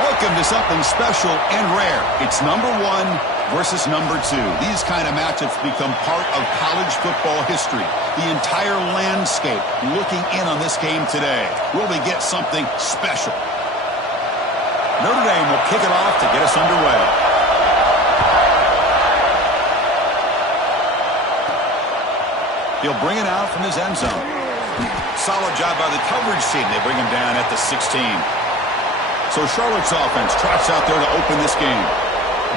Welcome to something special and rare. It's number 1 versus number 2. These kind of matchups become part of college football history. The entire landscape looking in on this game today. Will we get something special? Notre Dame will kick it off to get us underway. He'll bring it out from his end zone. Solid job by the coverage team. They bring him down at the 16. So Charlotte's offense trots out there to open this game.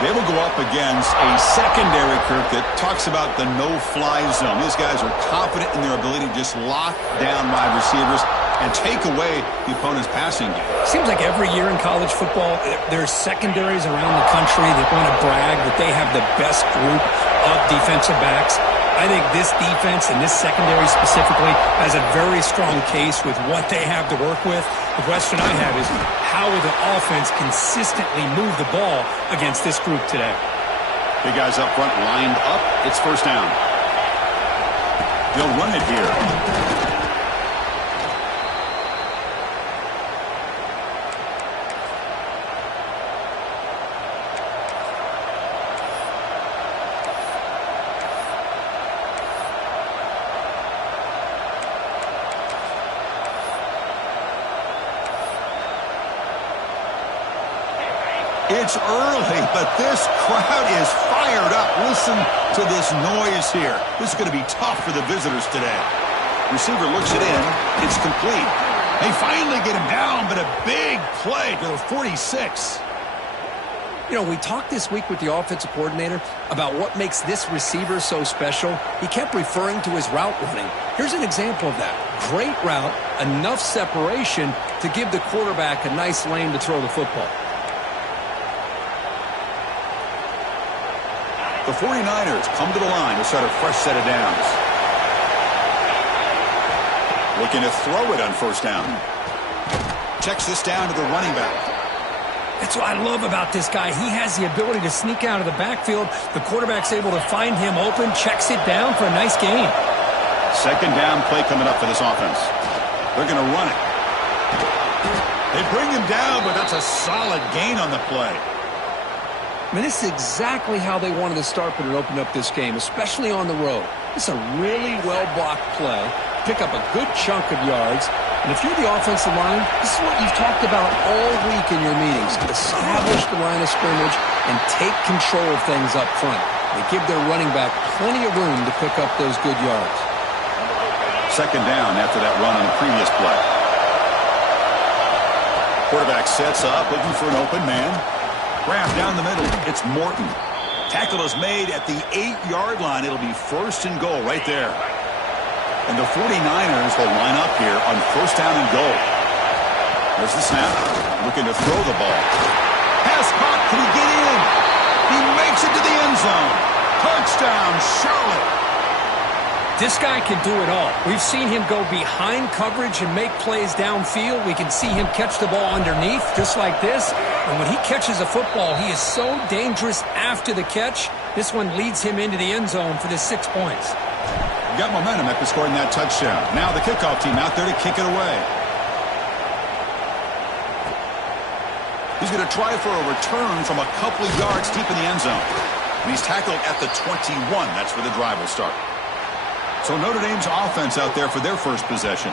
They will go up against a secondary, Kirk, that talks about the no-fly zone. These guys are confident in their ability to just lock down wide receivers and take away the opponent's passing game. Seems like every year in college football, there's secondaries around the country that want to brag that they have the best group of defensive backs. I think this defense and this secondary specifically has a very strong case with what they have to work with. The question I have is, how will the offense consistently move the ball against this group today? Big guys up front lined up. It's first down. They'll run it here. It's early, but this crowd is fired up. Listen to this noise here. This is going to be tough for the visitors today. Receiver looks it in. It's complete. They finally get him down, but a big play to the 46. You know, we talked this week with the offensive coordinator about what makes this receiver so special. He kept referring to his route running. Here's an example of that. Great route, enough separation to give the quarterback a nice lane to throw the football. The 49ers come to the line to start a fresh set of downs. Looking to throw it on first down. Checks this down to the running back. That's what I love about this guy. He has the ability to sneak out of the backfield. The quarterback's able to find him open, checks it down for a nice gain. Second down play coming up for this offense. They're going to run it. They bring him down, but that's a solid gain on the play. I mean, this is exactly how they wanted to start when it opened up this game, especially on the road. It's a really well-blocked play. Pick up a good chunk of yards. And if you're the offensive line, this is what you've talked about all week in your meetings. Establish the line of scrimmage and take control of things up front. They give their running back plenty of room to pick up those good yards. Second down after that run on the previous play. Quarterback sets up, looking for an open man. Grab down the middle. It's Morton. Tackle is made at the 8-yard line. It'll be first and goal right there. And the 49ers will line up here on first down and goal. There's the snap. Looking to throw the ball. Pass caught. Can he get in? He makes it to the end zone. Touchdown, Charlotte. This guy can do it all. We've seen him go behind coverage and make plays downfield. We can see him catch the ball underneath, just like this. And when he catches a football, he is so dangerous after the catch. This one leads him into the end zone for the 6 points. Got momentum after scoring that touchdown. Now the kickoff team out there to kick it away. He's going to try for a return from a couple of yards deep in the end zone. And he's tackled at the 21. That's where the drive will start. So Notre Dame's offense out there for their first possession.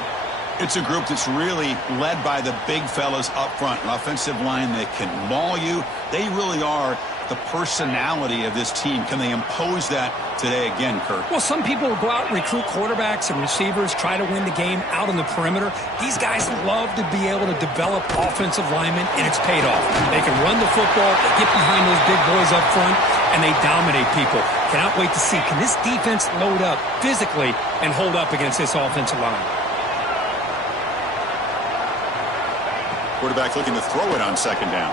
It's a group that's really led by the big fellas up front. An offensive line that can maul you. They really are the personality of this team. Can they impose that today again, Kirk? Well, some people will go out and recruit quarterbacks and receivers, try to win the game out on the perimeter. These guys love to be able to develop offensive linemen, and it's paid off. They can run the football, they get behind those big boys up front, and they dominate people. Cannot wait to see, can this defense load up physically and hold up against this offensive line? Quarterback looking to throw it on second down.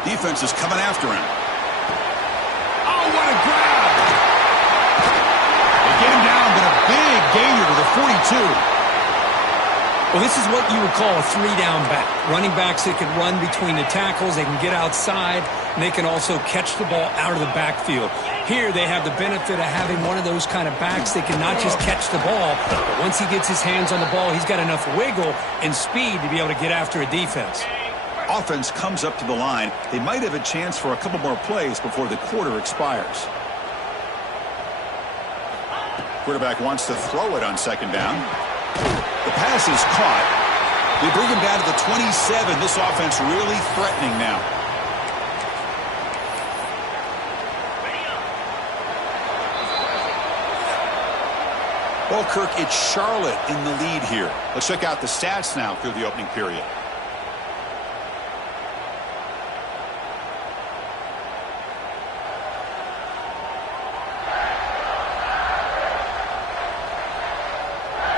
Defense is coming after him. Oh, what a grab! They get him down, but a big gainer to the 42. Well, this is what you would call a three-down back. Running backs that can run between the tackles, they can get outside, and they can also catch the ball out of the backfield. Here, they have the benefit of having one of those kind of backs that can not just catch the ball, but once he gets his hands on the ball, he's got enough wiggle and speed to be able to get after a defense. Offense comes up to the line. They might have a chance for a couple more plays before the quarter expires. Quarterback wants to throw it on second down. The pass is caught. They bring him down to the 27. This offense really threatening now. Well, Kirk, it's Charlotte in the lead here. Let's check out the stats now through the opening period.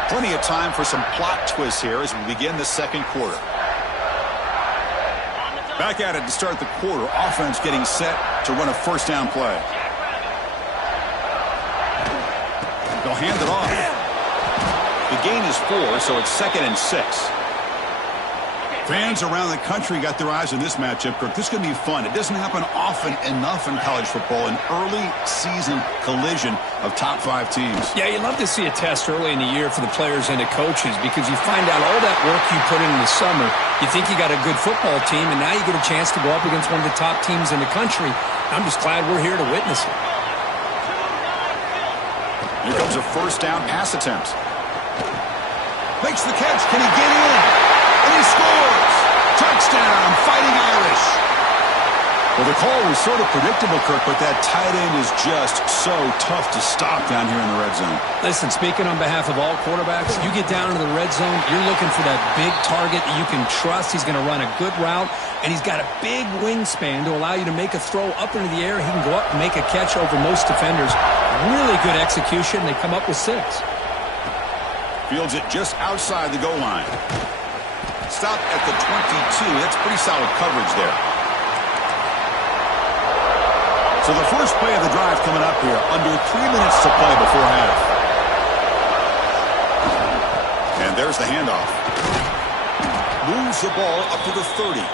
Plenty of time for some plot twists here as we begin the second quarter. Back at it to start the quarter. Offense getting set to run a first down play. They'll hand it off. The gain is 4, so it's 2nd and 6. Fans around the country got their eyes on this matchup, Kirk. This is going to be fun. It doesn't happen often enough in college football, an early season collision of top 5 teams. Yeah, you love to see a test early in the year for the players and the coaches because you find out all that work you put in the summer. You think you got a good football team, and now you get a chance to go up against one of the top teams in the country. I'm just glad we're here to witness it. Here comes a first down pass attempt. Makes the catch. Can he get in? And he scores! Touchdown, Fighting Irish. Well, the call was sort of predictable, Kirk, but that tight end is just so tough to stop down here in the red zone. Listen, speaking on behalf of all quarterbacks, you get down into the red zone, you're looking for that big target that you can trust. He's going to run a good route, and he's got a big wingspan to allow you to make a throw up into the air. He can go up and make a catch over most defenders. Really good execution. They come up with 6. Fields it just outside the goal line. Stop at the 22. That's pretty solid coverage there. So the first play of the drive coming up here. Under 3 minutes to play before half. And there's the handoff. Moves the ball up to the 30.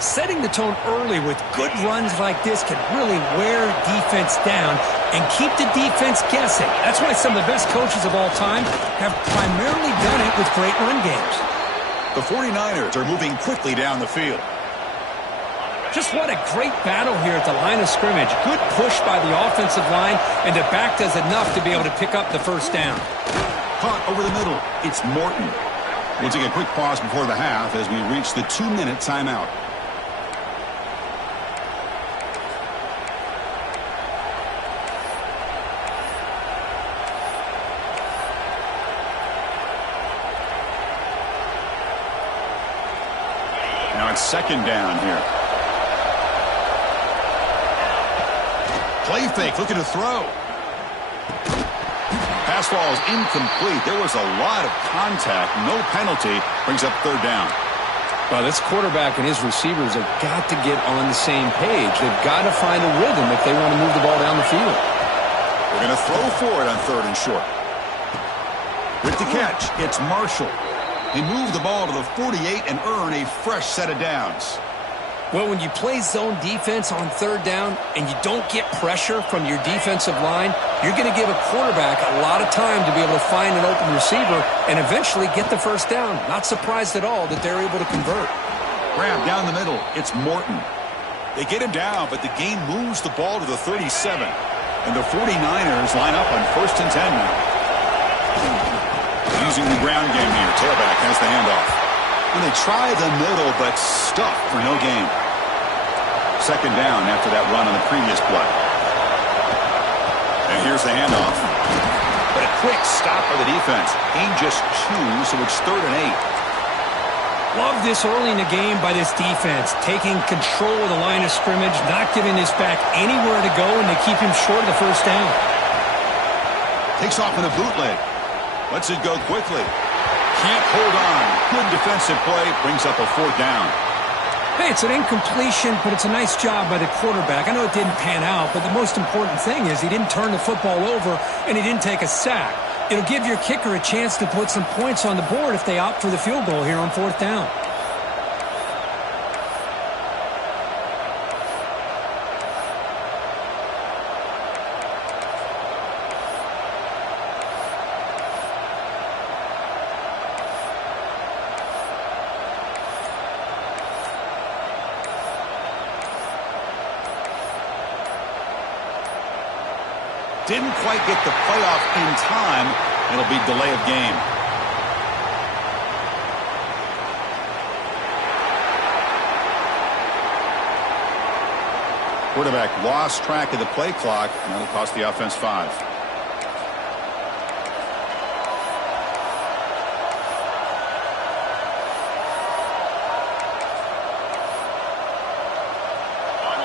Setting the tone early with good runs like this can really wear defense down and keep the defense guessing. That's why some of the best coaches of all time have primarily done it with great run games. The 49ers are moving quickly down the field. Just what a great battle here at the line of scrimmage. Good push by the offensive line, and the back does enough to be able to pick up the first down. Caught over the middle. It's Morton. We'll take a quick pause before the half as we reach the 2-minute timeout. Now it's second down here. Play fake, looking to throw. Pass ball is incomplete. There was a lot of contact. No penalty. Brings up third down. Well, this quarterback and his receivers have got to get on the same page. They've got to find a rhythm if they want to move the ball down the field. We're going to throw for it on 3rd and short. With the catch, it's Marshall. They move the ball to the 48 and earn a fresh set of downs. Well, when you play zone defense on 3rd down and you don't get pressure from your defensive line, you're going to give a quarterback a lot of time to be able to find an open receiver and eventually get the first down. Not surprised at all that they're able to convert. Grab down the middle. It's Morton. They get him down, but the game moves the ball to the 37. And the 49ers line up on 1st and 10 now. Using the ground game here. Tailback has the handoff. And they try the middle, but stuck for no gain. Second down after that run on the previous play. And here's the handoff. But a quick stop by the defense. Gain just 2, so it's 3rd and 8. Love this early in the game by this defense. Taking control of the line of scrimmage, not giving this back anywhere to go, and they keep him short of the first down. Takes off in a bootleg. Lets it go quickly. Can't hold on. Good defensive play. Brings up a 4th down. Hey, it's an incompletion, but it's a nice job by the quarterback. I know it didn't pan out, but the most important thing is he didn't turn the football over and he didn't take a sack. It'll give your kicker a chance to put some points on the board if they opt for the field goal here on 4th down. Didn't quite get the playoff in time. It'll be delay of game. Quarterback lost track of the play clock, and that'll cost the offense 5.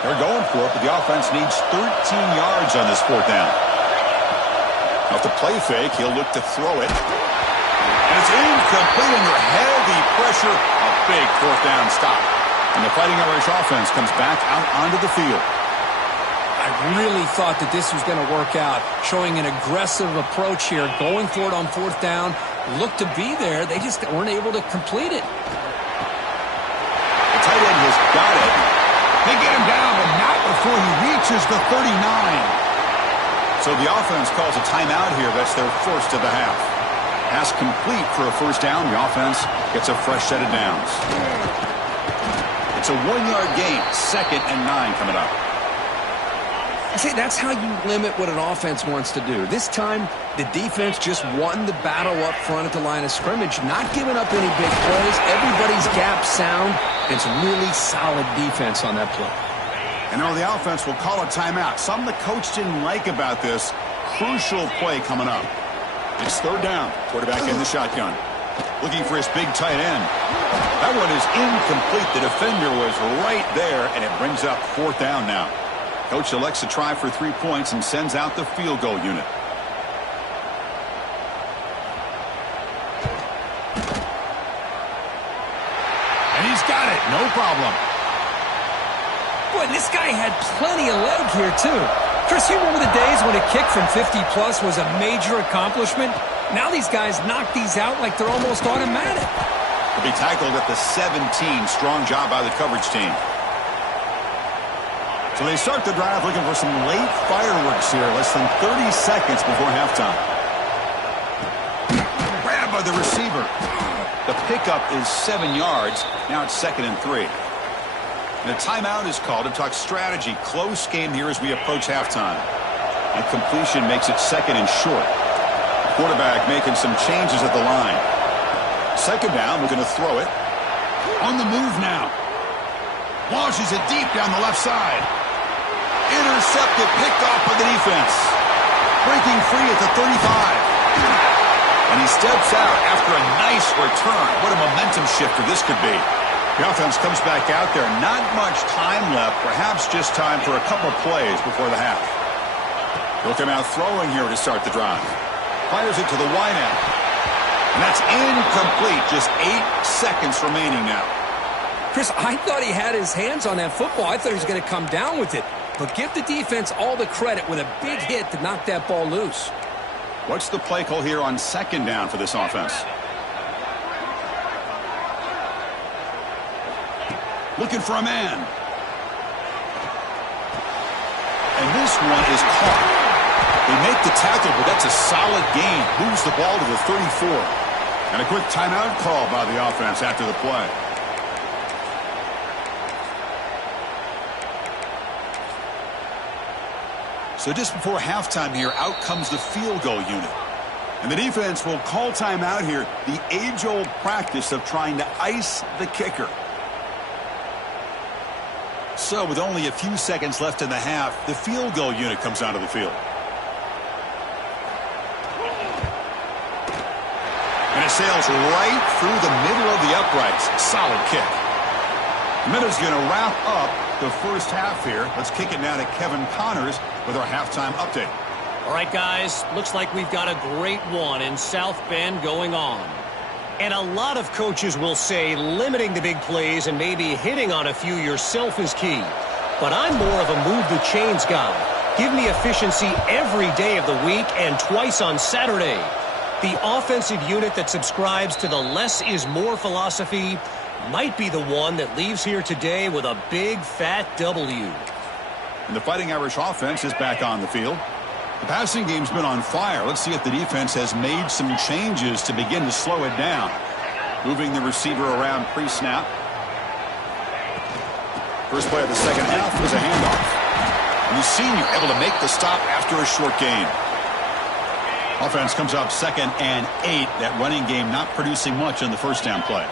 They're going for it, but the offense needs 13 yards on this 4th down. Off the play fake, he'll look to throw it. And it's incomplete under heavy pressure. A big 4th down stop. And the Fighting Irish offense comes back out onto the field. I really thought that this was going to work out, showing an aggressive approach here, going for it on 4th down. Looked to be there. They just weren't able to complete it. The tight end has got it. They get him down, but not before he reaches the 39. So the offense calls a timeout here. That's their first of the half. Pass complete for a 1st down. The offense gets a fresh set of downs. It's a 1-yard gain. 2nd and 9 coming up. I say that's how you limit what an offense wants to do. This time, the defense just won the battle up front at the line of scrimmage, not giving up any big plays. Everybody's gap sound. It's really solid defense on that play. And now the offense will call a timeout. Something the coach didn't like about this. Crucial play coming up. It's 3rd down. Quarterback in the shotgun. Looking for his big tight end. That one is incomplete. The defender was right there, and it brings up 4th down now. Coach elects to try for 3 points and sends out the field goal unit. And he's got it. No problem. Boy, this guy had plenty of leg here, too. Chris, you remember the days when a kick from 50-plus was a major accomplishment? Now these guys knock these out like they're almost automatic. He'll be tackled at the 17. Strong job by the coverage team. So they start the drive looking for some late fireworks here. Less than 30 seconds before halftime. Grab by the receiver. The pickup is 7 yards. Now it's 2nd and 3. And a timeout is called to talk strategy. Close game here as we approach halftime. And completion makes it 2nd and short. Quarterback making some changes at the line. 2nd down, we're going to throw it. On the move now. Launches it deep down the left side. Intercepted, picked off by the defense. Breaking free at the 35. And he steps out after a nice return. What a momentum shifter this could be. The offense comes back out there. Not much time left. Perhaps just time for a couple of plays before the half. He'll come out throwing here to start the drive. Fires it to the wide end. And that's incomplete. Just 8 seconds remaining now. Chris, I thought he had his hands on that football. I thought he was going to come down with it. But give the defense all the credit with a big hit to knock that ball loose. What's the play call here on 2nd down for this offense? Looking for a man. And this one is caught. They make the tackle, but that's a solid gain. Moves the ball to the 34. And a quick timeout call by the offense after the play. So just before halftime here, out comes the field goal unit. And the defense will call timeout here. The age-old practice of trying to ice the kicker. So with only a few seconds left in the half, the field goal unit comes onto the field. And it sails right through the middle of the uprights. Solid kick. The Minute's going to wrap up the first half here. Let's kick it now to Kevin Connors with our halftime update. All right, guys, looks like we've got a great one in South Bend going on. And a lot of coaches will say limiting the big plays and maybe hitting on a few yourself is key. But I'm more of a move the chains guy. Give me efficiency every day of the week and twice on Saturday. The offensive unit that subscribes to the less is more philosophy might be the one that leaves here today with a big fat W. And the Fighting Irish offense is back on the field. The passing game's been on fire. Let's see if the defense has made some changes to begin to slow it down. Moving the receiver around pre-snap. First play of the second half was a handoff. And the senior able to make the stop after a short gain. Offense comes up 2nd and 8. That running game not producing much on the first down play.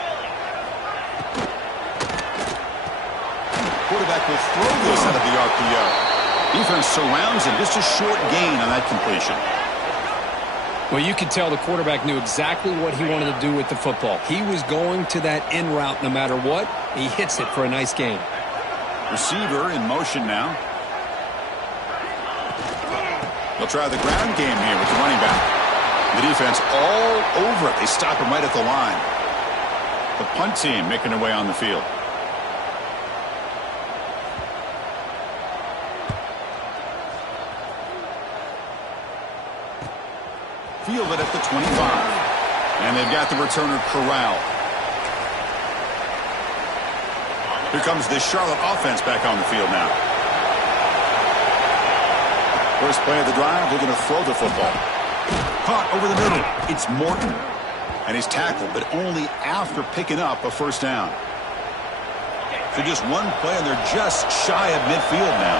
Quarterback will throw this out of the RPO. Defense surrounds him. Just a short gain on that completion. Well, you could tell the quarterback knew exactly what he wanted to do with the football. He was going to that in route no matter what. He hits it for a nice gain. Receiver in motion now. They'll try the ground game here with the running back. The defense all over it. They stop him right at the line. The punt team making their way on the field. Fielded at the 25. And they've got the returner corralled. Here comes the Charlotte offense back on the field now. First play of the drive, they're going to throw the football. Caught over the middle. It's Morton. And he's tackled, but only after picking up a first down. So just one play, and they're just shy of midfield now.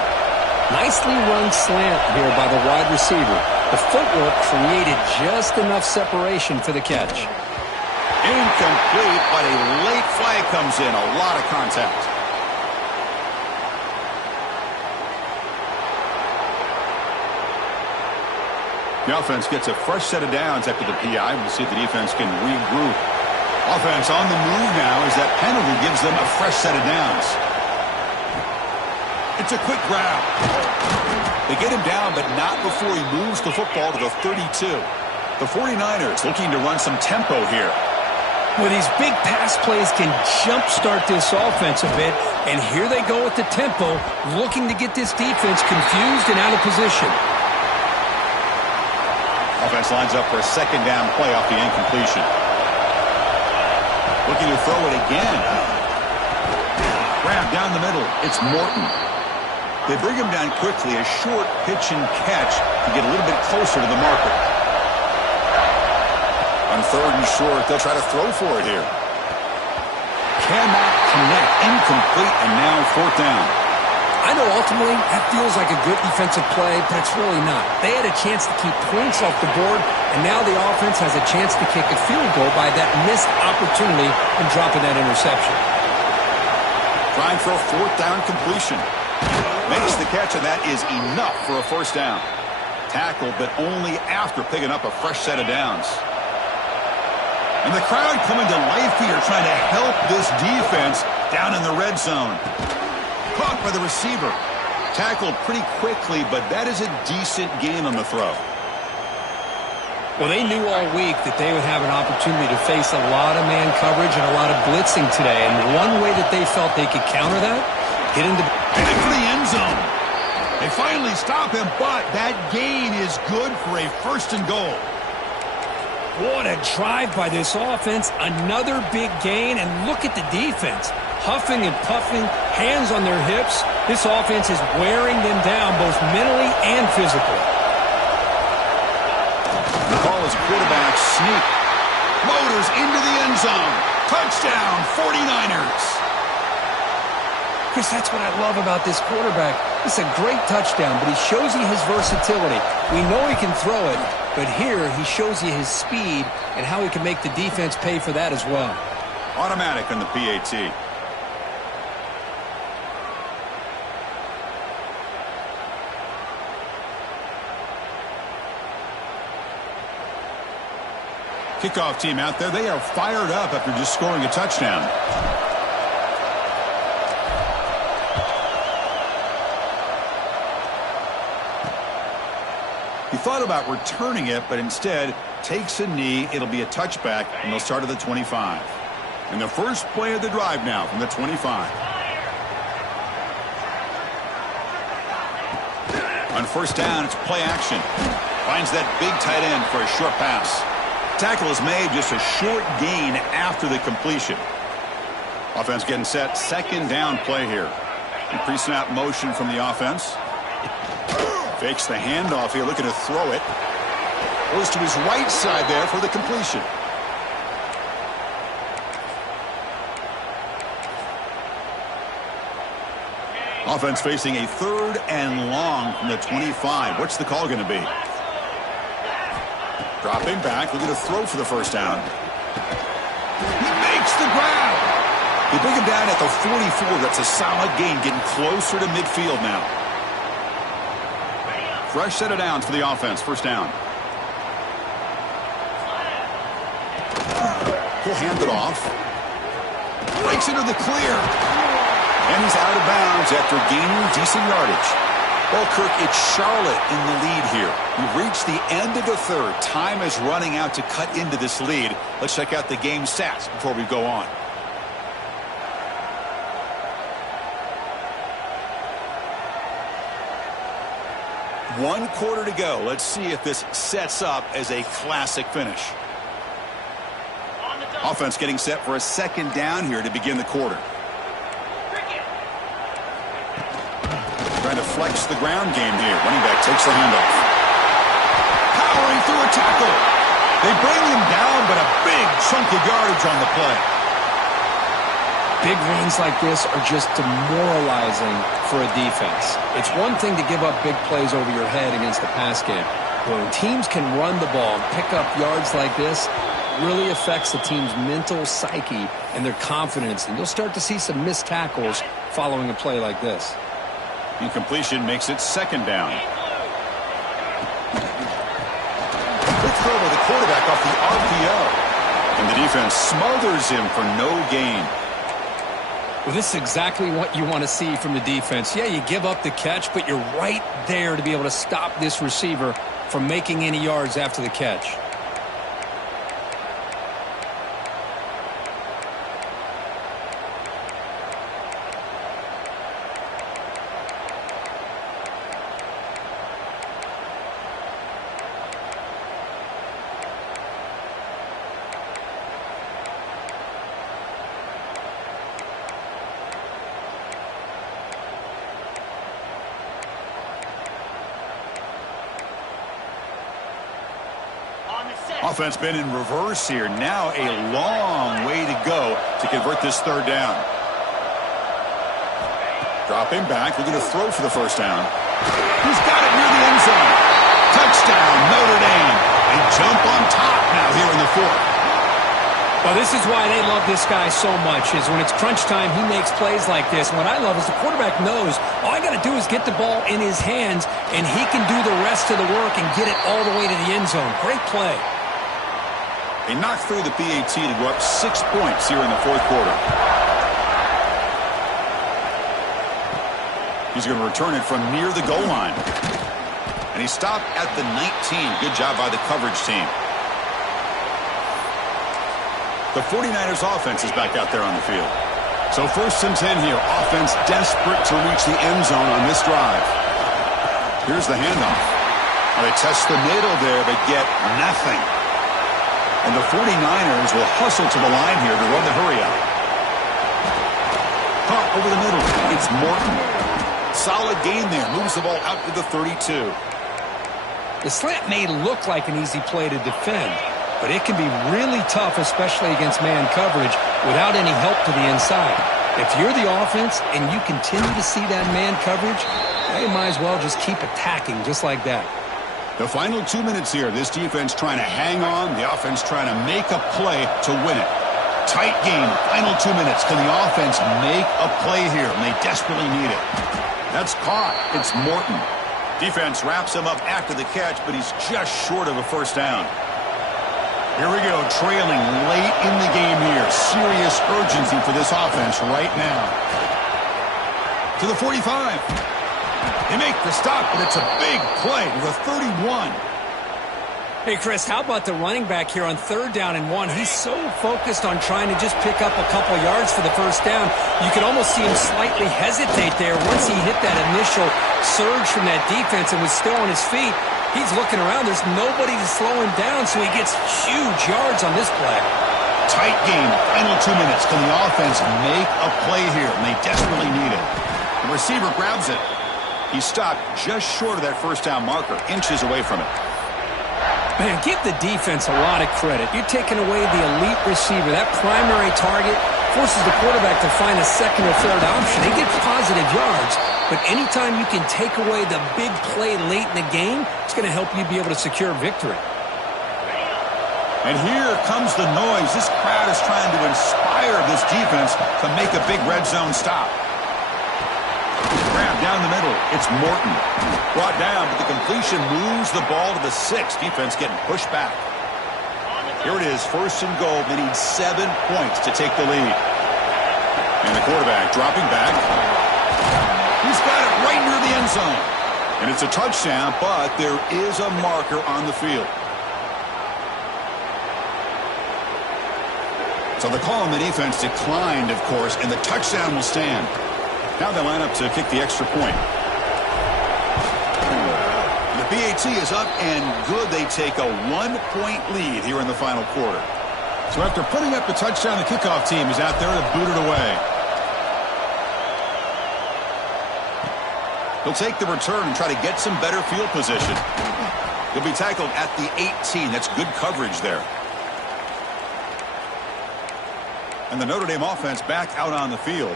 Nicely run slant here by the wide receiver. The footwork created just enough separation for the catch. Incomplete, but a late flag comes in. A lot of contact. The offense gets a fresh set of downs after the PI. We'll see if the defense can regroup. Offense on the move now as that penalty gives them a fresh set of downs. It's a quick grab. They get him down, but not before he moves the football to the 32. The 49ers looking to run some tempo here. Well, these big pass plays can jumpstart this offense a bit, and here they go with the tempo, looking to get this defense confused and out of position. Offense lines up for a second down play off the incompletion. Looking to throw it again. Grab down the middle. It's Morton. They bring him down quickly, a short pitch and catch to get a little bit closer to the marker. On 3rd and short, they'll try to throw for it here. Cannot connect. Incomplete, and now 4th down. I know ultimately that feels like a good defensive play, but it's really not. They had a chance to keep points off the board, and now the offense has a chance to kick a field goal by that missed opportunity and dropping that interception. Trying for a 4th down completion. Makes the catch, and that is enough for a first down. Tackled, but only after picking up a fresh set of downs. And the crowd coming to life here, trying to help this defense down in the red zone. Caught by the receiver. Tackled pretty quickly, but that is a decent gain on the throw. Well, they knew all week that they would have an opportunity to face a lot of man coverage and a lot of blitzing today. And one way that they felt they could counter that, getting the back for the end zone. They finally stop him, but that gain is good for a 1st and goal. What a drive by this offense. Another big gain, and look at the defense. Huffing and puffing, hands on their hips. This offense is wearing them down both mentally and physically. The call is quarterback sneak. Motors into the end zone. Touchdown, 49ers. Chris, that's what I love about this quarterback. It's a great touchdown, but he shows you his versatility. We know he can throw it, but here he shows you his speed and how he can make the defense pay for that as well. Automatic on the PAT. Kickoff team out there. They are fired up after just scoring a touchdown. He thought about returning it, but instead takes a knee. It'll be a touchback, and they'll start at the 25. And the first play of the drive now from the 25. On 1st down, it's play action. Finds that big tight end for a short pass. Tackle is made, just a short gain after the completion. Offense getting set, 2nd down play here. Pre-snap motion from the offense. Fakes the handoff here, looking to throw it. Goes to his right side there for the completion. Offense facing a 3rd and long from the 25. What's the call going to be? Dropping back, looking to throw for the first down. He makes the grab. They bring him down at the 44. That's a solid gain, getting closer to midfield now. Fresh set of downs for the offense. First down. He'll hand it off. Breaks into the clear. And he's out of bounds after gaining decent yardage. Well, Kirk, it's Charlotte in the lead here. We've reached the end of the 3rd. Time is running out to cut into this lead. Let's check out the game stats before we go on. One quarter to go. Let's see if this sets up as a classic finish. Offense getting set for a 2nd down here to begin the quarter. Trying to flex the ground game here. Running back takes the handoff. Powering through a tackle. They bring him down, but a big chunk of yardage on the play. Big runs like this are just demoralizing for a defense. It's one thing to give up big plays over your head against the pass game. When teams can run the ball and pick up yards like this, it really affects the team's mental psyche and their confidence. And you'll start to see some missed tackles following a play like this. Incompletion makes it 2nd down. Good throw by the quarterback off the RPO. And the defense smothers him for no gain. Well, this is exactly what you want to see from the defense. Yeah, you give up the catch, but you're right there to be able to stop this receiver from making any yards after the catch. Offense been in reverse here. Now a long way to go to convert this 3rd down. Dropping back, looking to throw for the first down. He's got it near the end zone. Touchdown, Notre Dame. They jump on top now here in the 4th. Well, this is why they love this guy so much, is when it's crunch time, he makes plays like this. And what I love is the quarterback knows all I got to do is get the ball in his hands, and he can do the rest of the work and get it all the way to the end zone. Great play. They knocked through the PAT to go up 6 points here in the 4th quarter. He's going to return it from near the goal line. And he stopped at the 19. Good job by the coverage team. The 49ers offense is back out there on the field. So 1st and 10 here. Offense desperate to reach the end zone on this drive. Here's the handoff. Well, they test the middle there, but get nothing. And the 49ers will hustle to the line here to run the hurry out. Caught over the middle. It's Morton. Solid gain there. Moves the ball out to the 32. The slant may look like an easy play to defend, but it can be really tough, especially against man coverage, without any help to the inside. If you're the offense and you continue to see that man coverage, they might as well just keep attacking just like that. The final 2 minutes here. This defense trying to hang on. The offense trying to make a play to win it. Tight game. Final 2 minutes. Can the offense make a play here? And they desperately need it. That's caught. It's Morton. Defense wraps him up after the catch, but he's just short of a first down. Here we go. Trailing late in the game here. Serious urgency for this offense right now. To the 45. They make the stop, but it's a big play to the 31. Hey, Chris, how about the running back here on 3rd down and 1? He's so focused on trying to just pick up a couple yards for the first down. You could almost see him slightly hesitate there once he hit that initial surge from that defense and was still on his feet. He's looking around. There's nobody to slow him down, so he gets huge yards on this play. Tight game. Final 2 minutes. Can the offense make a play here? And they desperately need it. The receiver grabs it. He stopped just short of that first down marker, inches away from it. Man, give the defense a lot of credit. You're taking away the elite receiver. That primary target forces the quarterback to find a 2nd or 3rd option. He gets positive yards, but anytime you can take away the big play late in the game, it's going to help you be able to secure victory. And here comes the noise. This crowd is trying to inspire this defense to make a big red zone stop. Grab down the middle. It's Morton. Brought down, but the completion moves the ball to the 6. Defense getting pushed back. Here it is, first and goal. They need 7 points to take the lead. And the quarterback dropping back. He's got it right near the end zone. And it's a touchdown, but there is a marker on the field. So the call on the defense declined, of course, and the touchdown will stand. Now they line up to kick the extra point. The PAT is up and good. They take a 1-point lead here in the final quarter. So after putting up the touchdown, the kickoff team is out there to boot it away. He'll take the return and try to get some better field position. He'll be tackled at the 18. That's good coverage there. And the Notre Dame offense back out on the field.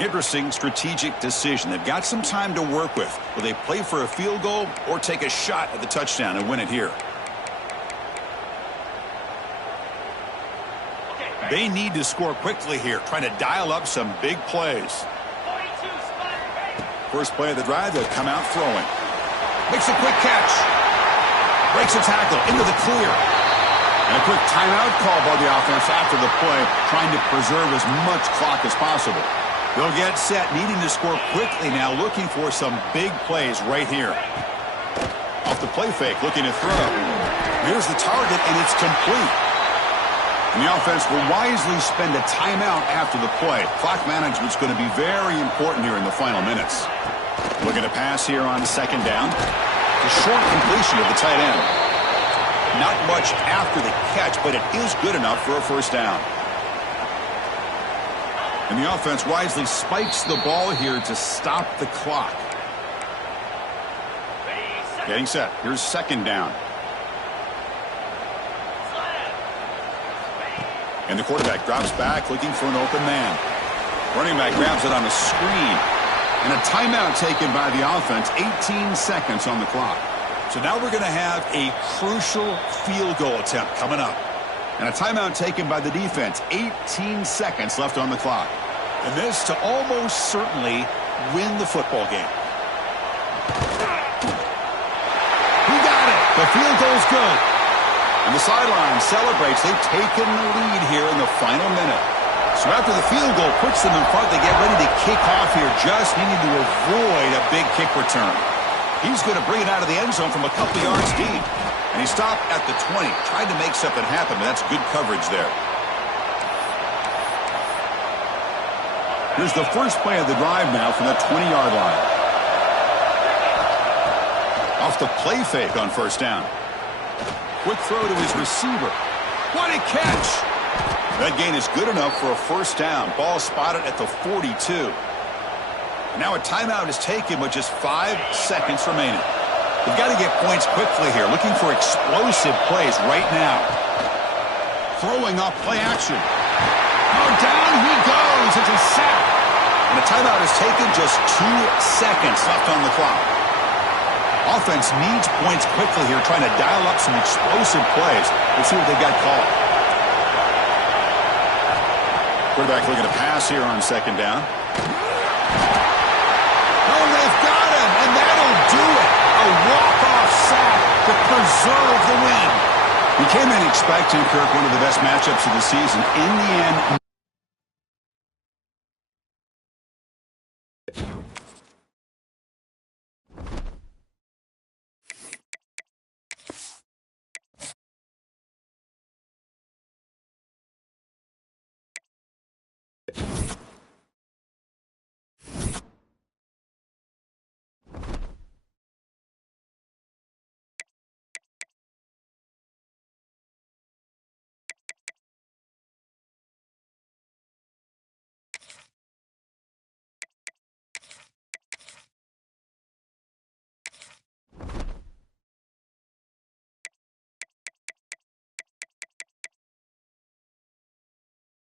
Interesting strategic decision. They've got some time to work with. Will they play for a field goal or take a shot at the touchdown and win it here? They need to score quickly here, trying to dial up some big plays. First play of the drive, they'll come out throwing. Makes a quick catch. Breaks a tackle into the clear. And a quick timeout call by the offense after the play, trying to preserve as much clock as possible. They'll get set, needing to score quickly now, looking for some big plays right here. Off the play fake, looking to throw. Here's the target, and it's complete. And the offense will wisely spend a timeout after the play. Clock management's going to be very important here in the final minutes. Looking to pass here on second down. The short completion of the tight end. Not much after the catch, but it is good enough for a first down. And the offense wisely spikes the ball here to stop the clock. Getting set. Here's second down. And the quarterback drops back, looking for an open man. Running back grabs it on a screen. And a timeout taken by the offense. 18 seconds on the clock. So now we're going to have a crucial field goal attempt coming up. And a timeout taken by the defense. 18 seconds left on the clock. And this to almost certainly win the football game. He got it. The field goal's good. And the sideline celebrates. They've taken the lead here in the final minute. So after the field goal puts them in front, they get ready to kick off here, just needing to avoid a big kick return. He's going to bring it out of the end zone from a couple yards deep. And he stopped at the 20, tried to make something happen, but that's good coverage there. Here's the first play of the drive now from the 20-yard line. Off the play fake on first down. Quick throw to his receiver. What a catch! That gain is good enough for a first down. Ball spotted at the 42. Now a timeout is taken with just 5 seconds remaining. They've got to get points quickly here. Looking for explosive plays right now. Throwing off play action. Oh, down he goes. It's a sack. And a timeout is taken, just 2 seconds left on the clock. Offense needs points quickly here, trying to dial up some explosive plays. Let's see what they've got called. Quarterback looking to pass here on second down. Oh, they've got him, and that'll do it. A walk-off sack to preserve the win. We came in expecting, Kirk, one of the best matchups of the season. In the end,